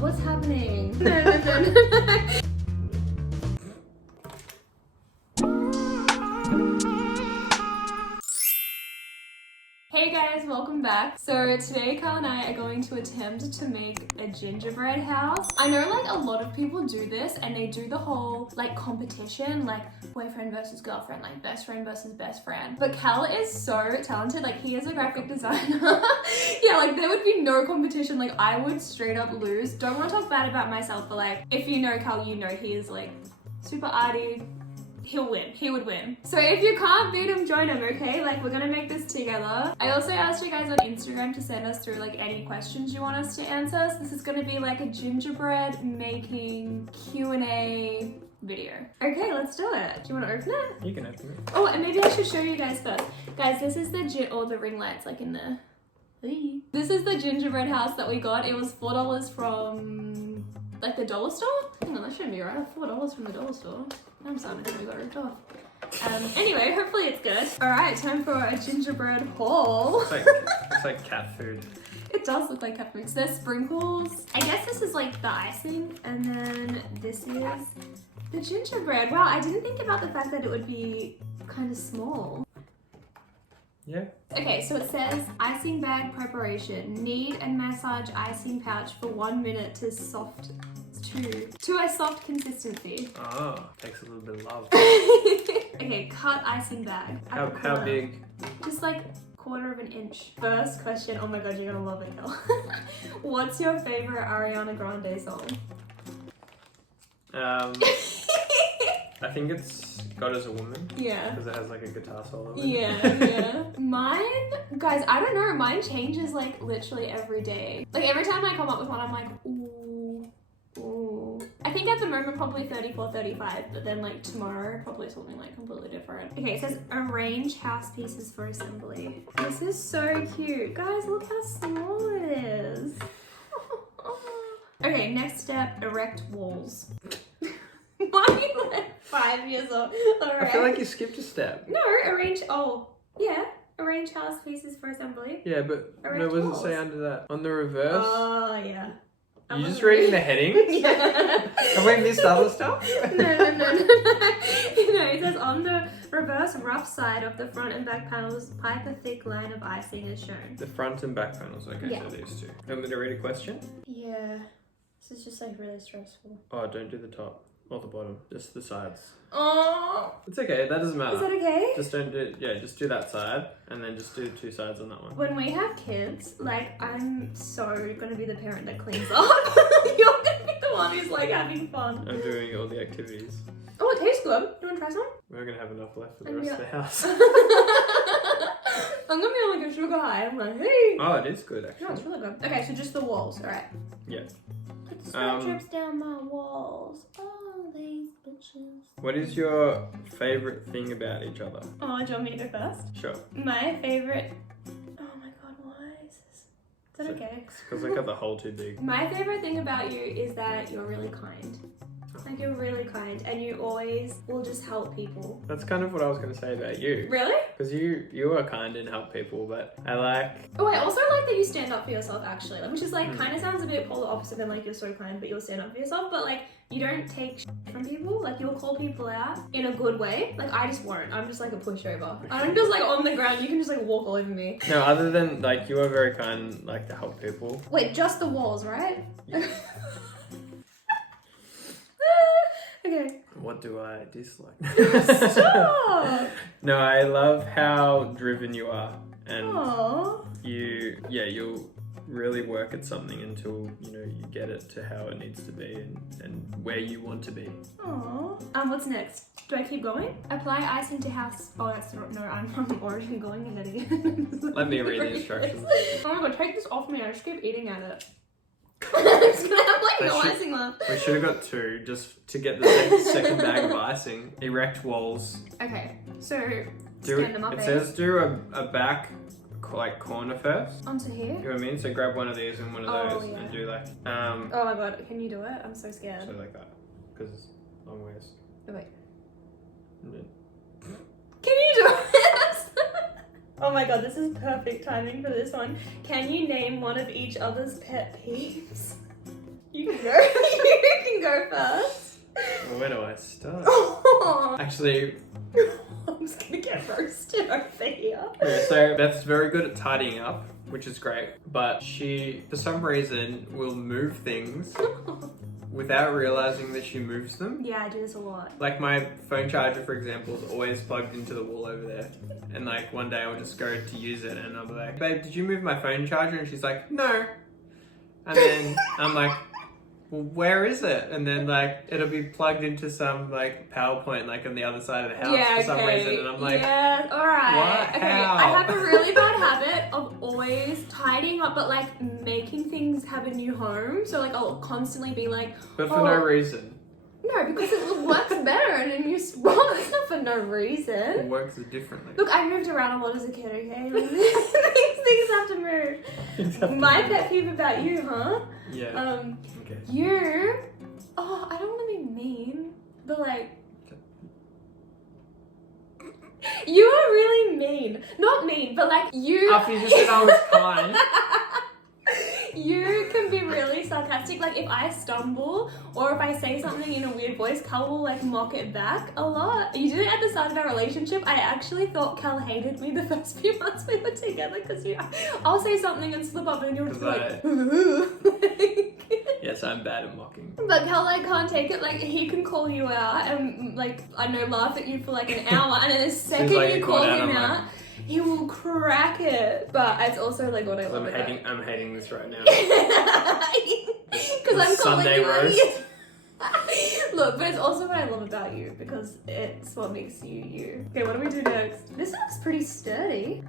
what's happening? No. Hey guys, welcome back. So today Kal and I are going to attempt to make a gingerbread house. I know like a lot of people do this and they do the whole like competition, like boyfriend versus girlfriend, like best friend versus best friend. But Kal is so talented, like he is a graphic designer. Yeah, like there would be no competition, like I would straight up lose. Don't want to talk bad about myself, but like if you know Kal, you know he is like super arty. He'll win. He would win. So if you can't beat him, join him, okay? Like, we're gonna make this together. I also asked you guys on Instagram to send us through, like, any questions you want us to answer. So this is gonna be, like, a gingerbread making Q&A video. Okay, let's do it. Do you want to open it? You can open it. Oh, and maybe I should show you guys first. Guys, this is the ring lights, like, in the... This is the gingerbread house that we got. It was $4 from, like, the dollar store? Hang on, that shouldn't be right. $4 from the dollar store. I'm sorry, we got ripped off. Anyway, hopefully it's good. Alright, time for a gingerbread haul. It's like cat food. It does look like cat food. So there's sprinkles. I guess this is like the icing, and then this is the gingerbread. Wow, I didn't think about the fact that it would be kind of small. Yeah. Okay, so it says icing bag preparation. Knead and massage icing pouch for 1 minute to a soft consistency. Oh, takes a little bit of love. Okay, cut icing bag. How big? Just like 1/4 inch. First question. Oh my god, you're gonna love it, Kal. What's your favorite Ariana Grande song? I think it's God as a Woman. Yeah. Because it has like a guitar solo. Yeah. Mine, guys, I don't know. Mine changes like literally every day. Like every time I come up with one, I'm like, ooh. I think at the moment probably 34, 35, but then like tomorrow probably something like completely different. Okay, it says arrange house pieces for assembly. This is so cute. Guys, look how small it is. Okay, next step, erect walls. Why are you like 5 years old? I feel like you skipped a step. No, arrange, arrange house pieces for assembly. Yeah, but Erect what does walls. it say under that? On the reverse? Oh, yeah. You just reading the heading? Yeah. Have we missed other stuff? No. No, it says on the reverse rough side of the front and back panels, pipe a thick line of icing as shown. The front and back panels, okay, Yeah. so these two. Want me to read a question? Yeah. This is just like really stressful. Oh, don't do the top or the bottom, just the sides. Oh. It's okay, that doesn't matter. Is that okay? Just don't do, just do that side and then just do 2 sides on that one. When we have kids, like, I'm so gonna be the parent that cleans up. You're gonna be the one who's like having fun. I'm doing all the activities. Oh, it tastes good. You wanna try some? We're gonna have enough left for the rest of the house. I'm gonna be on like a sugar high. I'm like, hey. Oh, it is good actually. No, it's really good. Okay, so just the walls, alright. Yeah. Put the snow drips down my walls. Oh, these bitches. What is your favourite thing about each other? Oh, do you want me to go first? Sure. My favorite. Oh my god, why is this? Is that okay? Because I got the hole too big. My favorite thing about you is that you're really kind. Like, you're really kind and you always will just help people. That's kind of what I was going to say about you. Really? Because you are kind and help people, but I like... Oh, I also like that you stand up for yourself, actually. Which is like, kind of sounds a bit polar opposite than like you're so kind, but you'll stand up for yourself. But like, you don't take shit from people. Like, you'll call people out in a good way. Like, I just won't. I'm just like a pushover. I'm just like on the ground. You can just like walk all over me. No, other than like, you are very kind, like to help people. Wait, just the walls, right? Yeah. Okay. What do I dislike? Stop! No, I love how driven you are. And Aww. you'll really work at something until, you get it to how it needs to be and where you want to be. Aww. What's next? Do I keep going? Apply icing to house. Oh, that's no, I'm already going in it again. Let me read the instructions. Oh my god, take this off me. I just keep eating at it. I'm just gonna have like no icing left. We should have got 2 just to get the second bag of icing. Erect walls. Okay, so stand them up. It says do a back like corner first. Onto here. You know what I mean? So grab one of these and one of those yeah. and do like Oh my god, can you do it? I'm so scared. so like that because it's long ways. Oh wait. And then, Can you do it? Oh my god, this is perfect timing for this one. Can you name one of each other's pet peeves? You go first? Well, where do I start? Oh, Actually, I'm just gonna get roasted over here. yeah, so Beth's very good at tidying up, which is great, but she, for some reason, will move things without realizing that she moves them. Yeah, I do this a lot. Like my phone charger, for example, is always plugged into the wall over there. And like one day I'll just go to use it and I'll be like, babe, did you move my phone charger? And she's like, no. And then I'm like, well, where is it? And then like it'll be plugged into some like PowerPoint like on the other side of the house for some reason. And I'm like, yeah, alright. what? Okay, How? I have a really bad habit of always tidying up, but like making things have a new home. So like I'll constantly be like, but for no reason. no, because it works better in a new spot. It's not for no reason. It works differently. Look, I moved around a lot as a kid, okay? Things have to move. My pet peeve about you, huh? Yeah. Okay. You, I don't want to be mean, but like, you are really mean. Not mean, but like you. After you just said I was kind. You can be really sarcastic. Like if I stumble or if I say something in a weird voice, Kal will like mock it back a lot. You did it at the start of our relationship. I actually thought Kal hated me the first few months we were together because I'll say something and slip up and you'll just be like, Yes, I'm bad at mocking. But Kal like can't take it. Like he can call you out and like I know laugh at you for like an hour, and then the second like you call out, him out, he will crack it. But it's also like what I love about it. I'm hating this right now. Because I'm calling Sunday you roast. out. Look, but it's also what I love about you because it's what makes you you. Okay, what do we do next? This looks pretty sturdy.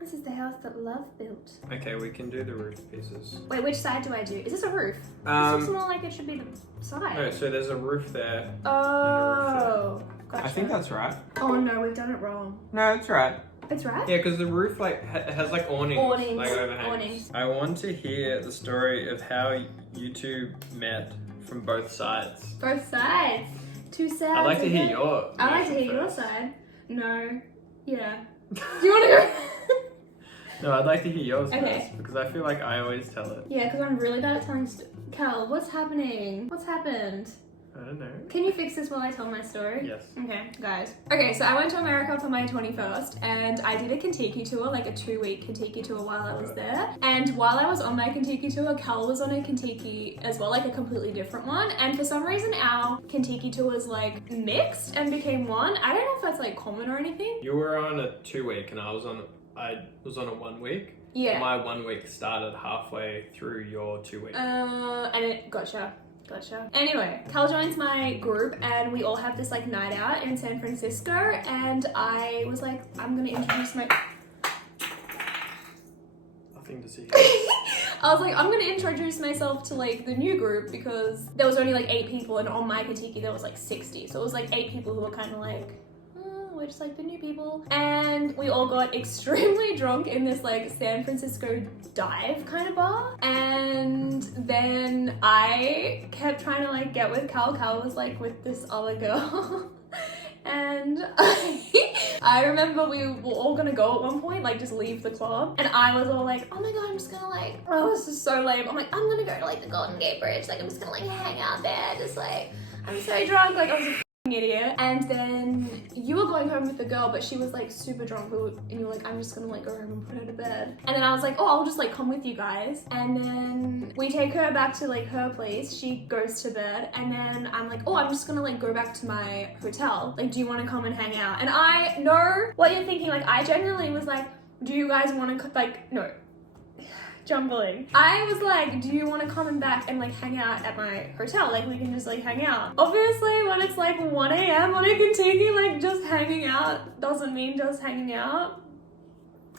This is the house that love built. Okay, we can do the roof pieces. Wait, which side do I do? Is this a roof? This looks more like it should be the side. No, so there's a roof there. Oh, gotcha. I think that's right. Oh no, we've done it wrong. No, it's right. It's right? Yeah, because the roof like has like awnings. Awnings. Like overhangs. Awnings. I want to hear the story of how you two met from both sides. Both sides. Two sides. I'd like to hear your. I'd like to hear your first. side. No. Yeah. Do you want to go? No, I'd like to hear yours Okay. first because I feel like I always tell it. Yeah, because I'm really bad at telling Kal, what's happening? What's happened? I don't know. Can you fix this while I tell my story? Yes. Okay, guys. Okay, so I went to America for my 21st and I did a Kentucky tour, like a 2-week Kentucky tour while I was there. And while I was on my Kentucky tour, Kal was on a Kentucky as well, like a completely different one. And for some reason, our Kentucky tour was like mixed and became one. I don't know if that's like common or anything. You were on a 2-week and I was on a 1 week. Yeah. My 1 week started halfway through your 2 weeks. And it, gotcha. Anyway, Kal joins my group and we all have this like night out in San Francisco and I was like, I'm gonna introduce my... Nothing to see here. I was like, I'm gonna introduce myself to like the new group because there was only like 8 people and on my Kentucky there was like 60. So it was like 8 people who were kind of like, we're just like the new people. And we all got extremely drunk in this like San Francisco dive kind of bar. And then I kept trying to like get with Kal. Kal was like with this other girl. And I remember we were all gonna go at one point, like just leave the club. And I was all like, oh my God, I'm just gonna like, oh, this is so lame. I'm like, I'm gonna go to like the Golden Gate Bridge. Like I'm just gonna like hang out there. Just like, I'm so drunk. Like I was a idiot. And then you were going home with the girl, but she was like super drunk and you were like, I'm just gonna like go home and put her to bed. And then I was like, oh, I'll just like come with you guys. And then we take her back to like her place. She goes to bed and then I'm like, oh, I'm just gonna like go back to my hotel. Like, do you want to come and hang out? And I know what you're thinking. Like I genuinely was like, do you guys want to like, no. Jumbling. I was like, do you want to come back and like hang out at my hotel? Like we can just like hang out. Obviously when it's like 1 a.m. on a Kentucky, like just hanging out doesn't mean just hanging out.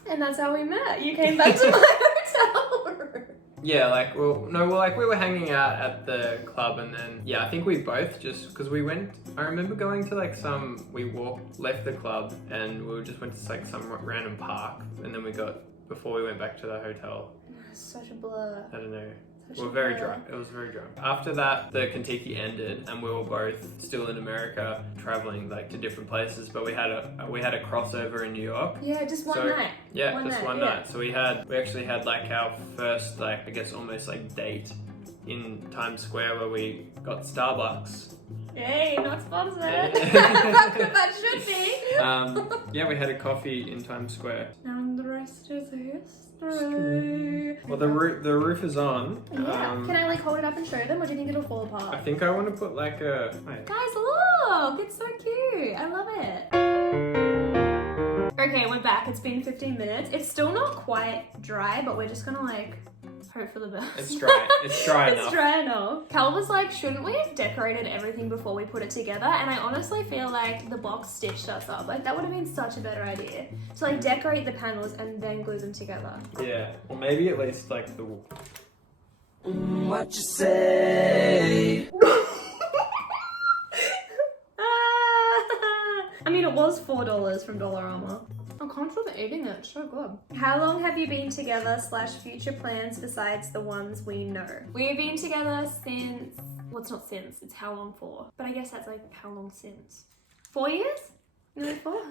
And that's how we met. You came back to my hotel room. Yeah, like, like we were hanging out at the club and then, yeah, I think we both just, because we went, I remember going to like left the club and we just went to like some random park and then before we went back to the hotel. Such a blur. I don't know. We were very drunk. It was very drunk. After that, the Kentucky ended and we were both still in America traveling like to different places, but we had a crossover in New York. Yeah, just one night. Yeah, one night. So we actually had like our first like I guess almost like date in Times Square where we got Starbucks. Hey, not sponsored. Yeah. That should be. Yeah, we had a coffee in Times Square. Now the rest is history. Well, the roof is on. Yeah. Can I like hold it up and show them, or do you think it'll fall I apart? think I want to put like a... Wait. Guys, look! It's so cute. I love it. Okay, we're back. It's been 15 minutes. It's still not quite dry, but we're just gonna like hope for the best. It's dry. It's dry enough. It's dry enough. Cal was like, shouldn't we have decorated everything before we put it together? And I honestly feel like the box stitched us up. Like that would have been such a better idea. To like decorate the panels and then glue them together. Yeah. Well, maybe at least like the... What you say? I mean, it was $4 from Dollarama. I can't stop eating it. It's so good. How long have you been together / future plans besides the ones we know? We've been together since... Well, it's not since. It's how long for. But I guess that's like how long since. 4 years? Nearly 4?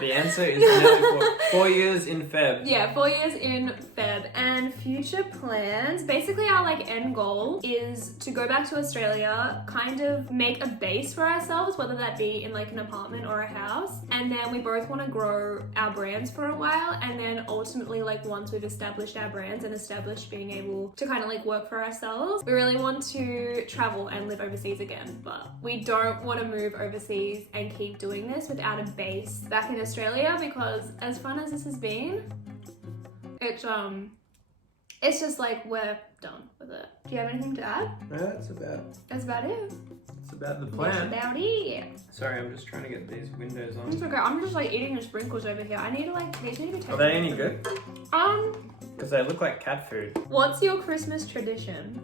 The answer is nearly 4 years in Feb. Yeah, 4 years in Feb. And future plans, basically our like end goal is to go back to Australia, kind of make a base for ourselves, whether that be in like an apartment or a house. And then we both want to grow our brands for a while. And then ultimately, like once we've established our brands and established being able to kind of like work for ourselves, we really want to travel and live overseas again. But we don't want to move overseas and keep doing this without a base back in Australia, because as fun as this has been, it's just like we're done with it. Do you have anything to add? No, that's about it. It's about the plan. That's about it. Sorry, I'm just trying to get these windows on. It's okay. I'm just like eating the sprinkles over here. I need to like, these need to be tasted. Are they any good? Because they look like cat food. What's your Christmas tradition?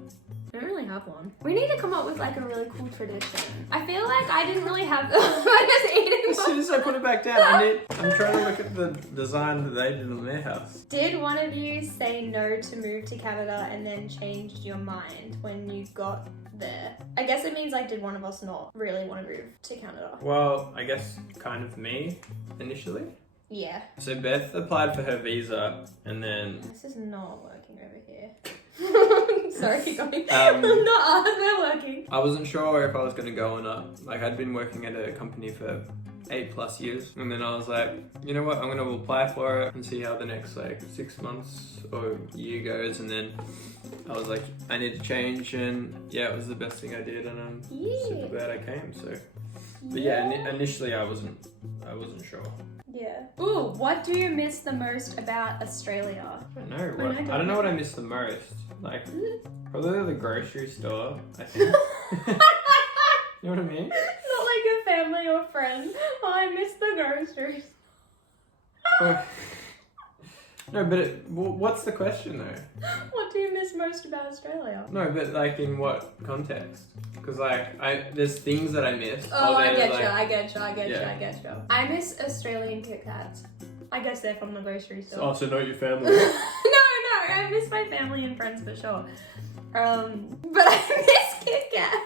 I don't really have one. We need to come up with like a really cool tradition. I feel like I didn't really have them. I'm just eating As soon as I put it back down, I'm trying to look at the design that they did on their house. Did one of you say no to move to Canada and then changed your mind when you got there? I guess it means like, did one of us not really want to move to Canada? Well, I guess kind of me initially. Yeah. So Beth applied for her visa and then... This is not working over here. Sorry, keep going. Um, not us, we're working. I wasn't sure if I was going to go or not. Like, I'd been working at a company for 8+ years, and then I was like, you know what, I'm going to apply for it and see how the next like 6 months or year goes. And then I was like, I need to change, and yeah, it was the best thing I did, and I'm super glad I came. So, but yeah, initially I wasn't sure. Yeah. Ooh, what do you miss the most about Australia? I don't know. I don't know what I miss the most. Like, probably the grocery store, I think. You know what I mean? Not like your family or friends. Oh, I miss the groceries. No, but what's the question though? What do you miss most about Australia? No, but like in what context? Because like, there's things that I miss. Oh, I get like, you. I get you. I miss Australian Kit Kats. I guess they're from the grocery store. Oh, so not your family? No, I miss my family and friends for sure. But I miss Kit Kats.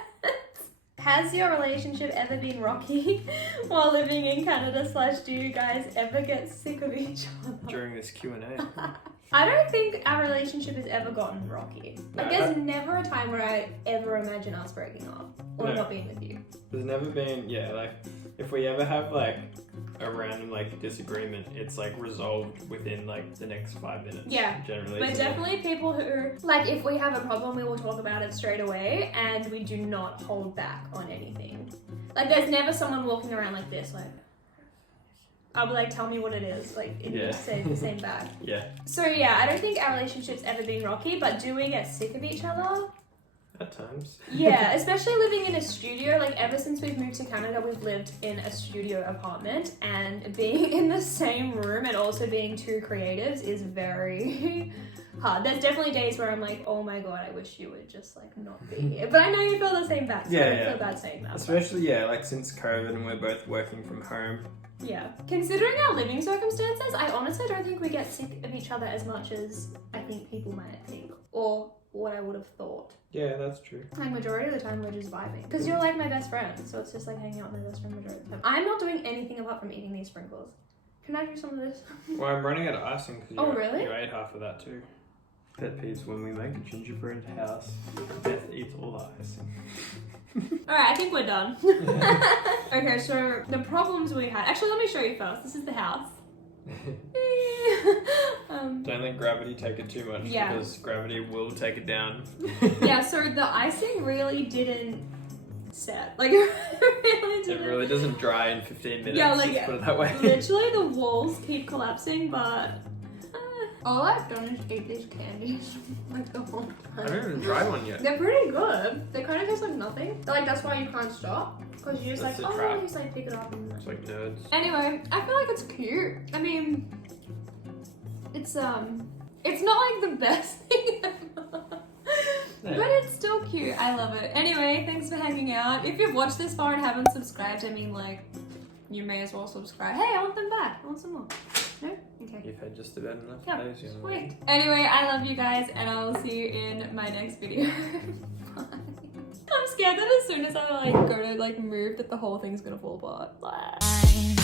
Has your relationship ever been rocky while living in Canada / do you guys ever get sick of each other? During this Q&A. I don't think our relationship has ever gotten rocky. No, like there's never a time where I ever imagine us breaking up or not being with you. There's never been, like, if we ever have like a random like disagreement, it's like resolved within like the next 5 minutes. Yeah, generally. but definitely people who, like, if we have a problem, we will talk about it straight away, and we do not hold back on anything. Like, there's never someone walking around like this, like, I'll be like, tell me what it is, like, and you just say the same back. Yeah. So yeah, I don't think our relationship's ever been rocky, but do we get sick of each other? At times. Yeah, especially living in a studio. Like, ever since we've moved to Canada, we've lived in a studio apartment, and being in the same room and also being two creatives is very hard. There's definitely days where I'm like, oh my god, I wish you would just like not be here. But I know you feel the same back, so I don't feel bad saying that. Especially, like since COVID and we're both working from home. Yeah. Considering our living circumstances, I honestly don't think we get sick of each other as much as I think people might think, or what I would have thought. Yeah, that's true. Like, majority of the time, we're just vibing. Because you're like my best friend, so it's just like hanging out with my best friend majority of the time. I'm not doing anything apart from eating these sprinkles. Can I do some of this? Well, I'm running out of icing because really? you ate half of that too. Pet peeves when we make a gingerbread house, Beth eats all the icing. Alright, I think we're done. Okay, so the problems we had. Actually, let me show you first. This is the house. Don't let gravity take it too much Yeah. because gravity will take it down. Yeah, so the icing really didn't set. Like, it really It didn't. really doesn't dry in 15 minutes. Yeah, like, let's put it that way. literally the walls keep collapsing, but all I've done is eat these candies like the whole I time. haven't even tried one yet. They're pretty good. They kind of taste like nothing. Like, that's why you can't stop. Because you just That's like, the oh, trap. you just like pick it up and It's like nerds. Anyway, I feel like it's cute. I mean, it's not like the best thing ever. Yeah. But it's still cute. I love it. Anyway, thanks for hanging out. If you've watched this far and haven't subscribed, I mean, like, you may as well subscribe. Hey, I want them back. I want some more. No? Okay. You've had just about enough Yeah, of those, young sweet. lady. Anyway, I love you guys, and I will see you in my next video. Bye. I'm scared that as soon as I like go to like move that the whole thing's gonna fall apart. Bye.